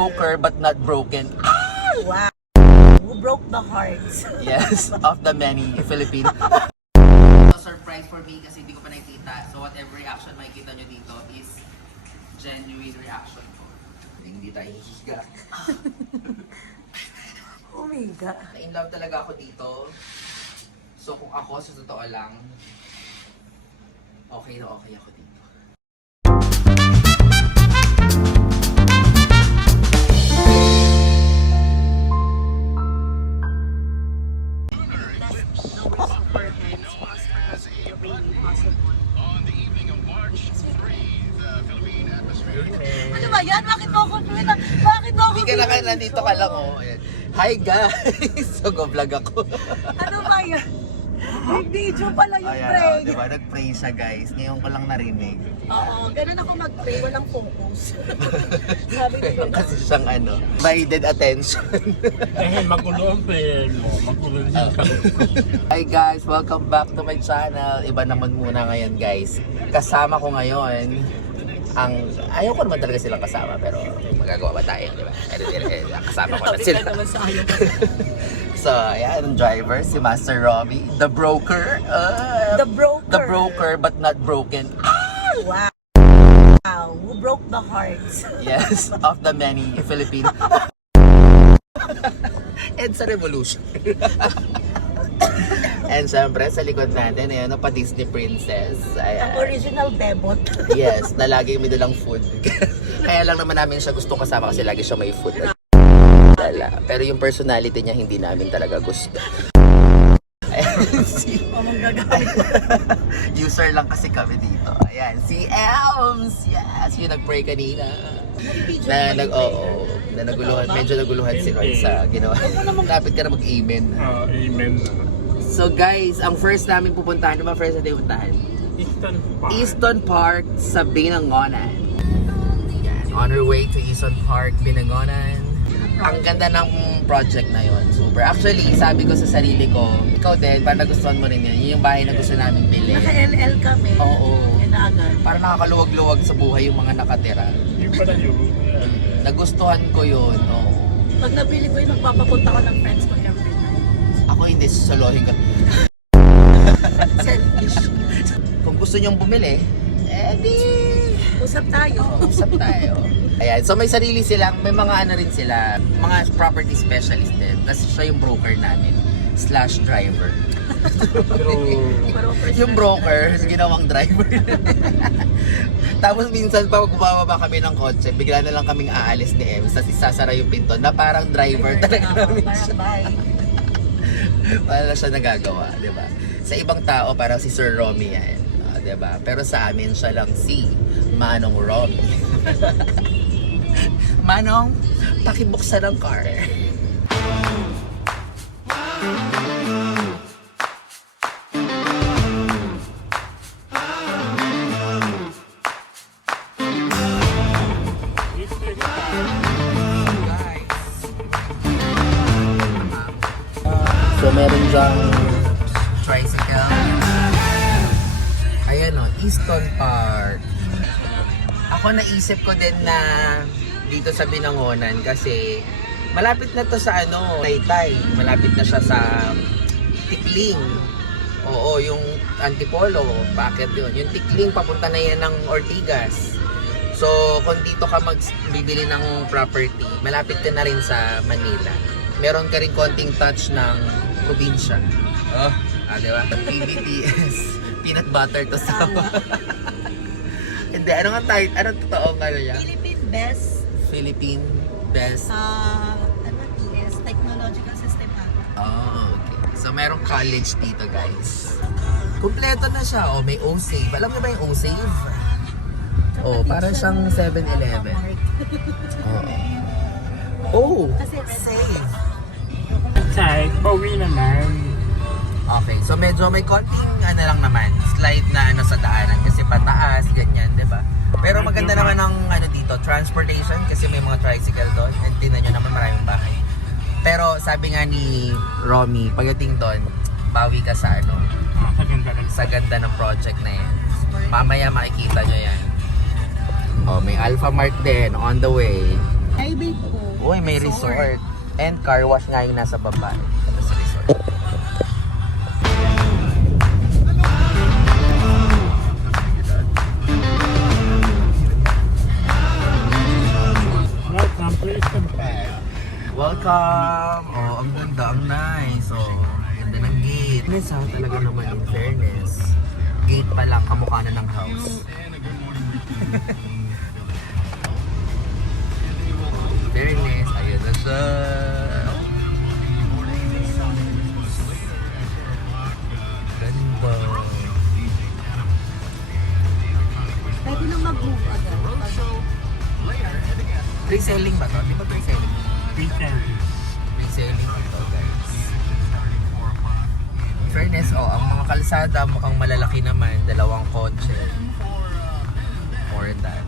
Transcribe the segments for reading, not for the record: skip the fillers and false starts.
Broker but not broken. Wow. Who broke the hearts? Yes, of the many Filipino. Surprise for me kasi hindi ko pa nakikita. So whatever reaction makikita nyo dito is genuine reaction ko. Hindi tayo hihiga. Oh my God. In love talaga ako dito. So kung ako sa totoo lang, okay na okay ako dito. Ano ba yan? Bakit mo ako pinag... Bakit mo ako Hindi ka lang nandito ka lang oh. Ayan. Hi guys! So go vlog ako. Ano ba yan? May video pala yung Ayan, pray. oh, diba? Nag-pray siya guys. Ngayon ko lang narinig. Oo, ganun ako mag-pray. Walang focus. Sabi ko Meron kasi siyang divided attention. Eh, magulo ang prayer mo. Magulo din ang Hi guys! Welcome back to my channel. Iba naman muna ngayon guys. Kasama ko ngayon ayaw ko naman talaga silang kasama pero magagawa ba tayo, di ba? Kasama ko na sila. So, ayan, ang driver, si Master Robbie. The broker. The broker. The broker but not broken. Wow. Wow. Who broke the hearts? Yes, of the many Filipino. And sa Revolution. And syempre, sa likod natin, ayan, pa Disney Princess. Ayan. Ang original bebot. Yes, na lagi may dalang food. Kaya lang naman namin siya gustong kasama kasi lagi siya may food. Pero yung personality niya hindi namin talaga gusto. Ayan, user lang kasi kami dito. Ayan, si Elms! Yes, yung nag-pray kanina. Na naguluhan, medyo naguluhan si Lord sa ginawa. Lapit ka na mag-amen. Amen. So guys, ang first namin pupuntahan, ano ba first natin pupuntahan? Easton Park. Easton Park sa Binangonan. Yan, on our way to Easton Park, Binangonan. Ang ganda ng project na yon. Super. Actually, sabi ko sa sarili ko, ikaw din, parang nagustuhan mo rin yan. Yun yung bahay na gusto namin bilhin. Naka-LL kami. Oo. Inaagad. Parang nakakaluwag-luwag sa buhay yung mga nakatira. Yung pala yun. Nagustuhan ko yun. Oo. Pag nabili ko yun, magpapapunta ko ng friends ko every night. Ako hindi, susuluhin ko. Selfish. Kung gusto nyong bumili, di... Usap tayo. Usap tayo. Ayan, so may sarili silang, may mga ano rin sila, mga property specialist din. Tapos siya yung broker namin, / driver. Yung broker, ginawang driver. Tapos minsan pa bumababa kami ng kotse, bigla na lang kaming aalis ni Ems, tapos isasara yung pinto na parang driver talaga namin siya. Wala siya nagagawa, di ba? Sa ibang tao, parang si Sir Romy yan. Di ba? Pero sa amin siya lang si Manong Romy. Manong, pakibuksan ang car. So meron siyang tricycle. Ayan o, Easton Park. Ako naisip ko din na dito sa Binangonan kasi malapit na to sa Taytay. Malapit na siya sa Tikling. Oo, yung Antipolo. Bakit yun? Yung Tikling papunta na yan ng Ortigas. So kung dito ka magbibili ng property, malapit ka na rin sa Manila. Meron ka rin konting touch ng probinsya. Oh, di ba? PBTS. Peanut butter to sa... Hindi, ano nga tayo? Anong totoo niya? Philippine Best Philippine Best... TS, Technological System ata. Oh, okay. So, merong college dito, guys. Kompleto na siya. Oh, may O-Save. Alam mo ba yung O-Save? Oh, parang siyang 7-Eleven. Oo. Oh, save. Side, bawi naman. Okay, so medyo may konting lang naman, slight na sa daanan kasi pataas, ganyan, di ba? Pero maganda naman ang dito, transportation kasi may mga tricycle doon and tingnan nyo naman maraming bahay. Pero sabi nga ni Romy, pagdating doon, bawi ka sa sa ganda ng project na yan. Mamaya makikita nyo yan. Oh, may Alpha Mart din on the way. Private po. Uy, may resort. And car wash nga yung nasa baba. Ito sa resort. Welcome, please come back. Welcome! Oh, ang ganda, ang nice. Oh, ang ganda ng gate. Fairness ha, talaga naman in fairness. Gate pa lang, kamukha na ng house. Fairness, ayun na siya. Ganda. Pwede nang mag-move agad. Pre-selling ba to? Di ba pre-selling? Peter. Pre-selling ito guys. In fairness, oh, ang mga kalsada mukhang malalaki naman. Dalawang kotse. More than.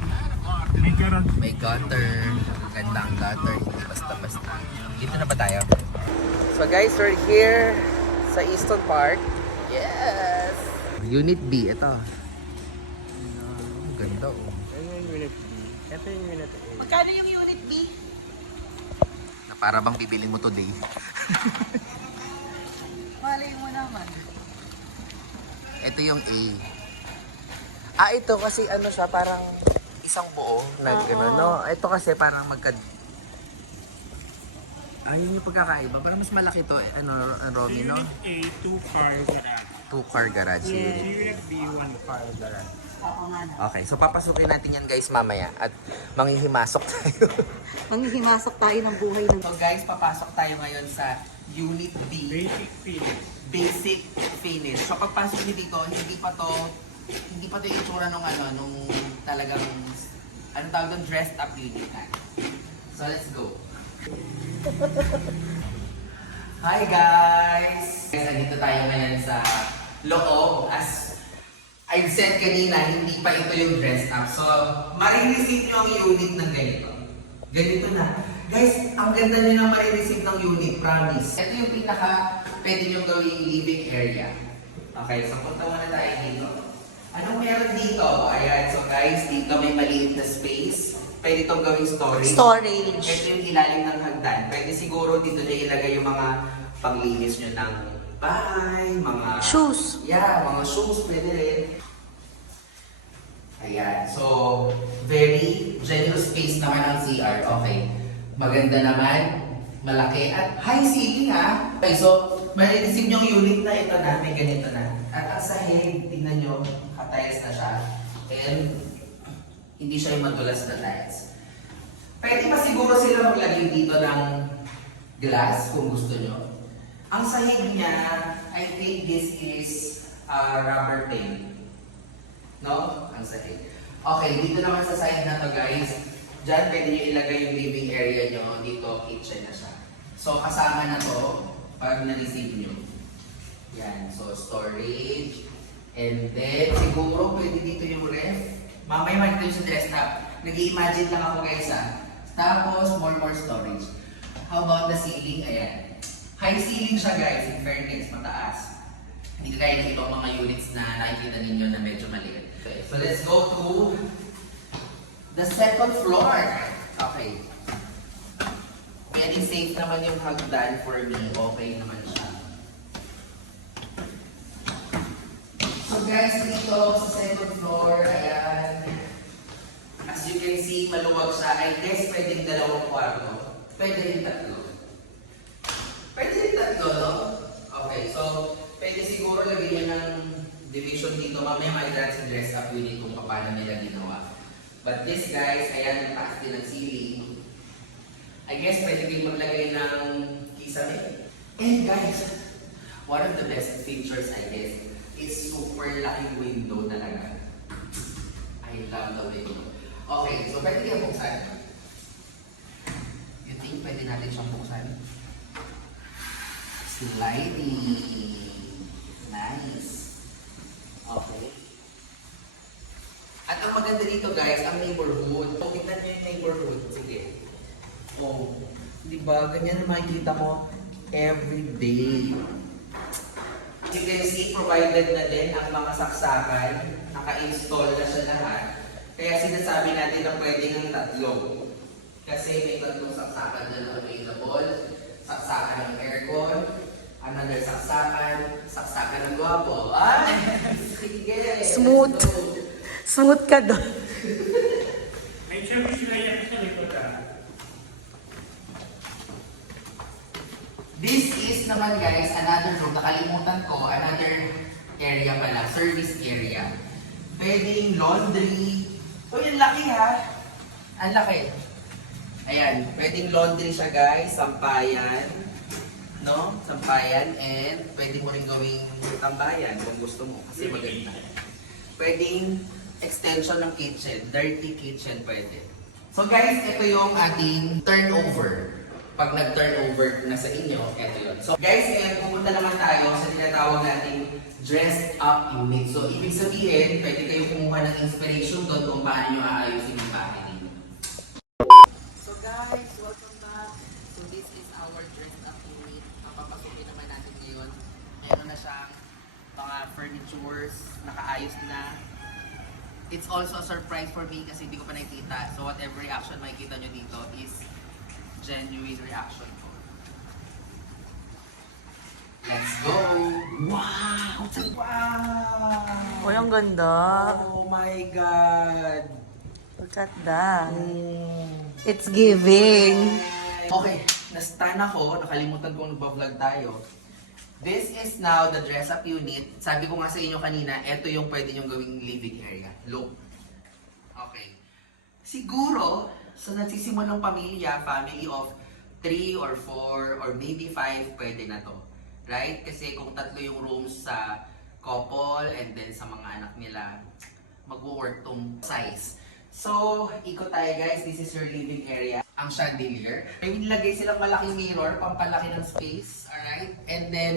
May garage. May gutter. Ganda ang gutter. Hindi basta-basta. Dito na ba tayo? So guys, we're here sa Easton Park. Yes! Unit B, ito. Ang ganda oh. Ito yung unit B. Ito yung unit A. Magkano yung unit B? Na para bang bibili mo today. Malay mo naman. Ito yung A. Ah, ito kasi ano siya, parang isang buo na gano'n, no? Ito kasi parang yun yung pagkakaiba. Parang mas malaki to, Romy, no? Unit A, 2-car garage. 2-car garage. Yes. Unit B, 1-car garage. Oo nga na. Okay, so papasukin natin yan guys mamaya at manghihimasok tayo. Manghihimasok tayo ng buhay ng... So guys, papasok tayo ngayon sa Unit B. Basic finish. Basic finish. So pagpasok niyo dito, hindi pa to yung itsura nung talagang, tawag doon, dressed up unit na. So let's go. Hi guys! Guys, nandito tayo ngayon sa loob. As I've said kanina, hindi pa ito yung dressed up. So, marireceive nyo ang unit ng ganito. Ganito na. Guys, ang ganda nyo na marireceive ng unit, promise. Ito yung pwede nyo gawing living area. Okay, so punta muna tayo dito. Anong meron dito? Ayan, so guys, dito may maliit na space. Pwede itong gawing storage. Storage. Ito yung ilalim ng hagdan. Pwede siguro dito na ilagay yung mga panglinis nyo ng bahay, mga... Shoes. Yeah, mga shoes, pwede rin. Ayan, so very generous space naman ang CR. Okay, maganda naman, malaki at high ceiling ha. Okay, so marireceive nyo yung unit na ito na, may ganito na. At ang sahig, tingnan nyo, tiles na siya. And hindi siya yung madulas na tiles. Pwede pa siguro sila maglagay dito ng glass kung gusto nyo. Ang sahig niya, I think this is rubber pane. No? Ang sahig. Okay, dito naman sa side na to guys, dyan pwede nyo ilagay yung living area nyo. Dito, kitchen na siya. So, kasama na to pag na-receive nyo. Yan. So, storage. And then, siguro pwede dito yung ref. Mamaya man dito sa dress up. Nag-i-imagine lang ako guys ha. Tapos, more storage. How about the ceiling? Ayan. High ceiling siya guys, in fairness, mataas. Hindi kaya ng ibang mga units na nakikita ninyo na medyo maliit. Okay, so let's go to the second floor. Okay. Very safe naman yung hagdan for me. Okay naman siya. So guys, dito sa second floor, ayan. As you can see, maluwag siya. I guess pwedeng dalawang kwarto. Pwede rin tatlo. Pwede rin tatlo, no? Okay, so pwede siguro lagyan ng division dito. Mamaya mag-dress up unit kung paano nila ginawa. But this guys, ayan, ang taas din ng ceiling. I guess pwede din maglagay ng kisame. And guys, one of the best features I guess is super laking window talaga. I love the window. Okay, so pwede kaya buksan? You think pwede natin siyang buksan? Sliding. Nice. Okay. At ang maganda dito guys, ang neighborhood. So, tignan nyo yung neighborhood. Sige. Oh, di ba? Ganyan ang makikita ko every day. You can see, provided na din ang mga saksakan. Naka-install na siya lahat. Kaya sinasabi natin na pwede ng tatlo. Kasi may tatlong saksakan na available. Saksakan ng aircon, another saksakan ng guwapo. Ay! Sige! Smooth. Smooth ka doon. May service na yan sa likod ah. This is naman guys, another room. Nakalimutan ko, another area pala, service area. Pwedeng laundry. Uy, ang laki ha! Ang laki. Ayan, pwedeng laundry siya guys, sampayan. No? Sampayan and pwede mo rin gawing tambayan kung gusto mo kasi maganda. Pwedeng extension ng kitchen, dirty kitchen pwede. So guys, ito yung ating turnover. Pag nag-turnover na sa inyo, ito yun. So guys, ngayon pupunta naman tayo sa tinatawag nating dressed up unit. So ibig sabihin, pwede kayo kumuha ng inspiration doon kung paano nyo aayusin yung bahay ninyo. So guys, welcome back. So this is our dressed up unit. Papapasukin naman natin ngayon. Meron na siyang mga furnitures, nakaayos na. It's also a surprise for me kasi hindi ko pa nakikita. So whatever reaction makikita nyo dito is genuine reaction ko. Let's go! Wow! Wow! Uy, ang ganda. Oh my God! Look at that. Mm. It's giving. Okay, na-stun ako. Nakalimutan kong nagbablog tayo. This is now the dress-up unit. Sabi ko nga sa inyo kanina, ito yung pwede nyong gawing living area. Look. Okay. Siguro, sa nagsisimulang pamilya, family of 3 or 4 or maybe 5, pwede na to. Right? Kasi kung tatlo yung rooms sa couple and then sa mga anak nila, mag-work tong size. So, ikot tayo guys. This is your living area. Ang chandelier. May nilagay silang malaking mirror, pampalaki ng space. Alright? And then,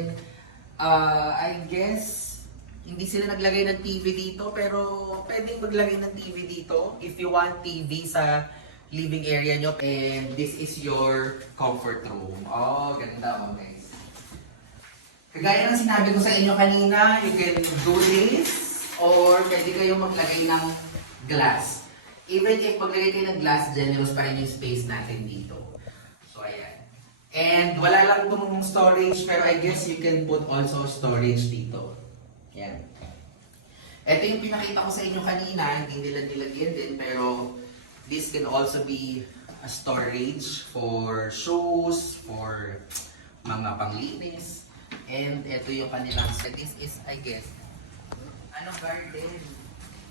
I guess, hindi sila naglagay ng TV dito, pero pwedeng maglagay ng TV dito if you want TV sa living area nyo. And this is your comfort room. Oh, ganda mo guys. Kagaya ng sinabi ko sa inyo kanina, you can do this or pwede kayong maglagay ng glass. Even if maglagay kayo ng glass, generous pa rin yung space natin dito. So, ayan. And wala lang itong storage, pero I guess you can put also storage dito. Ayan. Ito yung pinakita ko sa inyo kanina, hindi nila nilagyan din, pero this can also be a storage for shoes, for mga panglinis. And ito yung kanilang, this is, I guess, garden.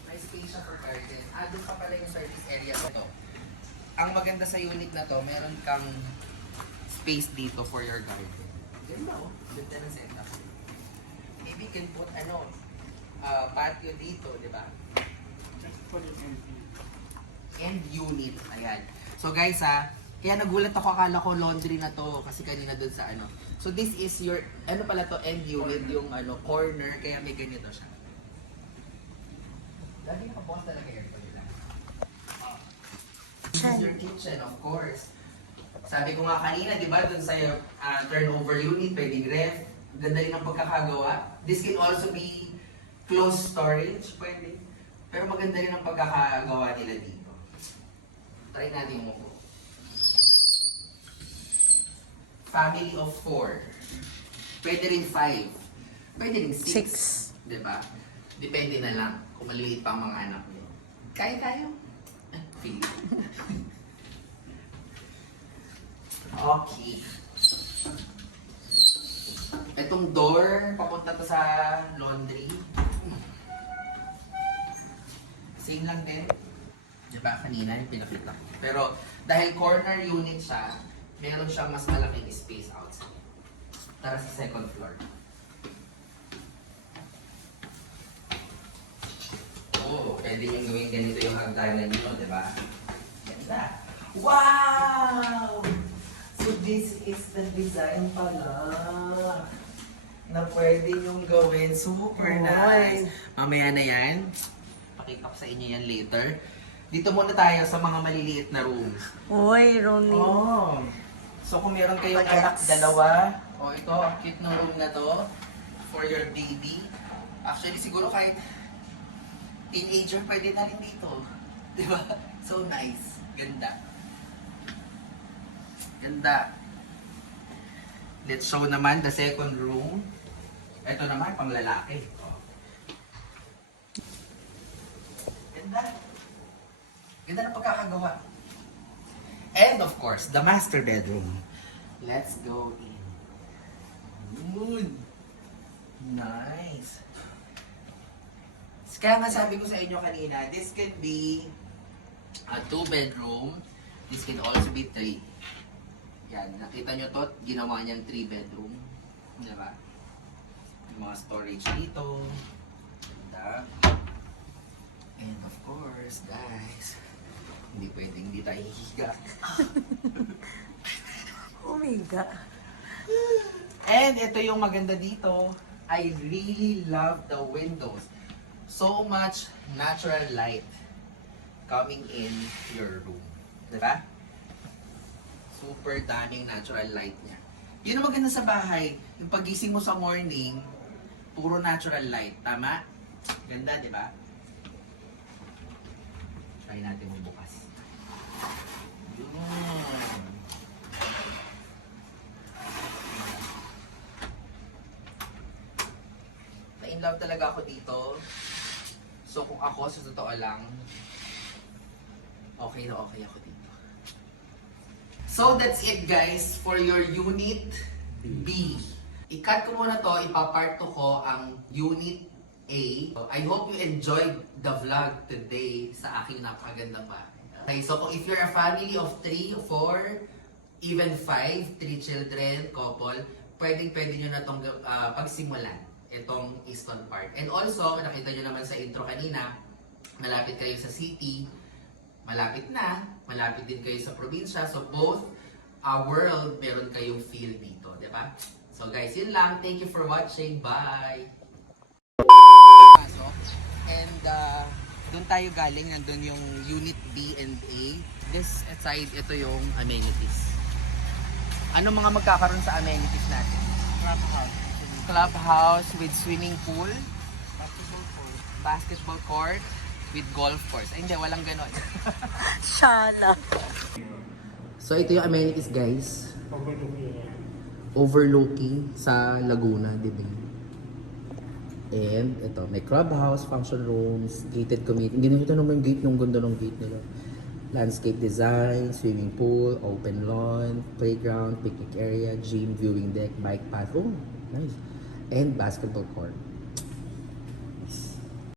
May space siya for garden. Doon pa pala yung service area ko to. Ang maganda sa unit na to, meron kang space dito for your garden. Ganda oh. Ganda ng setup. Maybe you can put patio dito, di ba? And unit. Ayan. So guys kaya nagulat ako, akala ko laundry na to kasi kanina doon sa So this is your, pala to, end unit, yung corner, kaya may ganito siya. Lagi nakabukas talaga aircon nila. This is your kitchen, of course. Sabi ko nga kanina, di ba, dun sa turnover unit, pwedeng ref. Ganda rin ang pagkakagawa. This can also be closed storage, pwede. Pero maganda rin ang pagkakagawa nila dito. Try natin yung upo. Family of 4. Pwede rin 5. Pwede rin 6. Di ba? Depende na lang kung maliliit pa ang mga anak niyo. Kaya tayo. Feel. Okay. Itong door, papunta to sa laundry. Same lang din. Diba kanina yung pinakita ko. Pero dahil corner unit siya, meron siyang mas malaking space outside. Tara sa second floor. Oh, pwede yung gawin ganito yung hagdanan nyo, diba? Ganda. Wow! So this is the design pala na pwede yung gawin. Super nice. Mamaya na yan. Pakita ko sa inyo yan later. Dito muna tayo sa mga maliliit na rooms. Uy, Ronnie. Oh. So kung meron kayong anak, dalawa, ito, ang cute ng room na to for your baby. Actually, siguro kahit teenager, pwede na rin dito. Diba? So nice. Ganda. Ganda. Let's show naman the second room. Ito naman, pang lalaki. Oh. Ganda. Ganda ng pagkakagawa. And of course, the master bedroom. Let's go in. Good. Nice. Kaya nga sabi ko sa inyo kanina, this can be a 2-bedroom. This can also be 3. Yan, nakita nyo to, ginawa niyang 3-bedroom. Diba? Yung mga storage dito. Ganda. And of course, guys, hindi pwedeng hindi tayo hihiga. Umiga. And ito yung maganda dito. I really love the windows. So much natural light coming in your room. Diba? Super daming natural light niya. Yun ang maganda sa bahay. Yung pagising mo sa morning, puro natural light. Tama? Ganda, diba? Try natin magbukas. Yun. Na-in love talaga ako dito. So kung ako, sa totoo lang, okay na okay ako dito. So that's it guys for your Unit B. I-cut ko muna to, ipapart to ko ang Unit A. I hope you enjoyed the vlog today sa aking napakagandang bahay. Okay, so kung if you're a family of 3, 4, even 5, 3 children, couple, pwedeng-pwede nyo na itong pagsimulan itong Easton Park. And also, nakita nyo naman sa intro kanina, malapit kayo sa city, malapit din kayo sa probinsya. So both world, meron kayong feel dito, di ba? So guys, yun lang. Thank you for watching. Bye! And doon tayo galing, nandun yung Unit B and A. This side, ito yung amenities. Ano mga magkakaroon sa amenities natin? Clubhouse with swimming pool, basketball court with golf course. Ay, hindi, walang ganon. Shala. So, ito yung amenities, guys. Overlooking sa Laguna, di ba? And ito, may clubhouse, function rooms, gated community. Hindi nakita naman yung gate, yung ganda ng gate nila. Landscape design, swimming pool, open lawn, playground, picnic area, gym, viewing deck, bike path. Oh, nice. And basketball court.